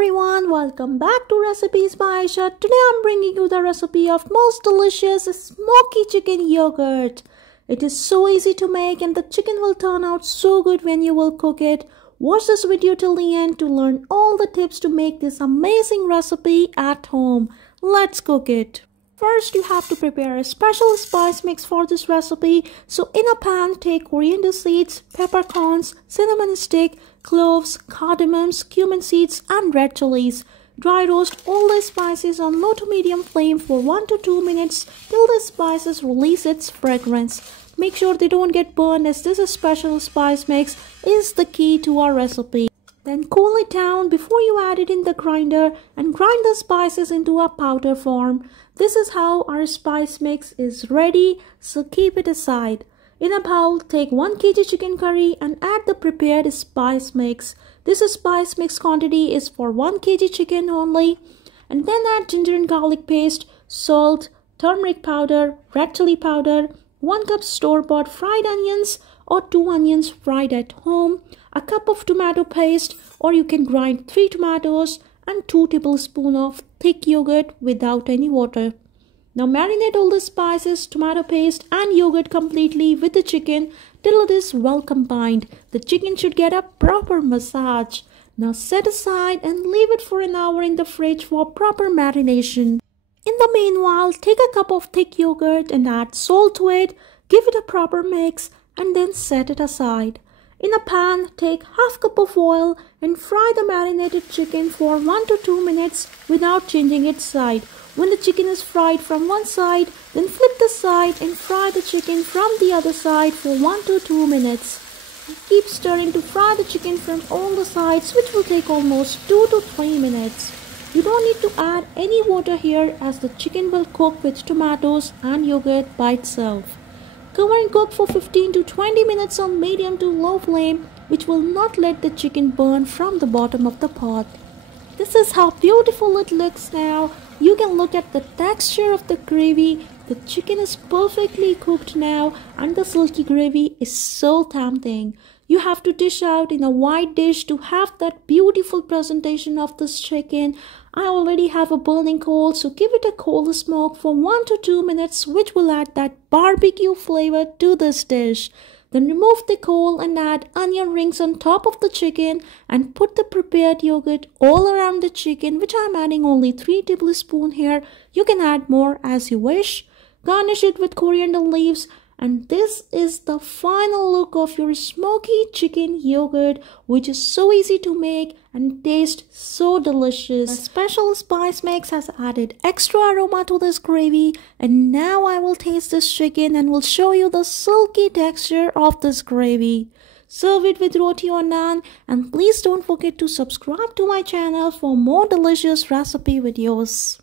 everyone, welcome back to Recipes by Aisha. Today I'm bringing you the recipe of most delicious smoky chicken yogurt. It is so easy to make and the chicken will turn out so good when you will cook it. Watch this video till the end to learn all the tips to make this amazing recipe at home. Let's cook it. First, you have to prepare a special spice mix for this recipe. So in a pan, take coriander seeds, peppercorns, cinnamon stick, cloves, cardamoms, cumin seeds and red chilies. Dry roast all the spices on low to medium flame for 1 to 2 minutes till the spices release its fragrance. Make sure they don't get burned as this special spice mix is the key to our recipe. Then cool it down before you add it in the grinder and grind the spices into a powder form. This is how our spice mix is ready, so keep it aside. In a bowl, take 1 kg chicken curry and add the prepared spice mix. This spice mix quantity is for 1 kg chicken only. And then add ginger and garlic paste, salt, turmeric powder, red chili powder, 1 cup store-bought fried onions or 2 onions fried at home, a cup of tomato paste, or you can grind 3 tomatoes and 2 tablespoons of thick yogurt without any water. Now marinate all the spices, tomato paste and yogurt completely with the chicken till it is well combined. The chicken should get a proper massage. Now set aside and leave it for an hour in the fridge for proper marination. In the meanwhile, take a cup of thick yogurt and add salt to it, give it a proper mix and then set it aside. In a pan, take half cup of oil and fry the marinated chicken for 1 to 2 minutes without changing its side. When the chicken is fried from one side, then flip the side and fry the chicken from the other side for 1 to 2 minutes. Keep stirring to fry the chicken from all the sides, which will take almost 2 to 3 minutes. You don't need to add any water here as the chicken will cook with tomatoes and yogurt by itself. Cover and cook for 15 to 20 minutes on medium to low flame, which will not let the chicken burn from the bottom of the pot. This is how beautiful it looks now. You can look at the texture of the gravy. The chicken is perfectly cooked now and the silky gravy is so tempting. You have to dish out in a white dish to have that beautiful presentation of this chicken. I already have a burning coal, so give it a coal smoke for 1 to 2 minutes, which will add that barbecue flavor to this dish. Then remove the coal and add onion rings on top of the chicken and put the prepared yogurt all around the chicken, which I'm adding only 3 tablespoons here. You can add more as you wish. Garnish it with coriander leaves. And this is the final look of your smoky chicken yogurt, which is so easy to make and taste so delicious. A special spice mix has added extra aroma to this gravy, and now I will taste this chicken and will show you the silky texture of this gravy. Serve it with roti or naan, and please don't forget to subscribe to my channel for more delicious recipe videos.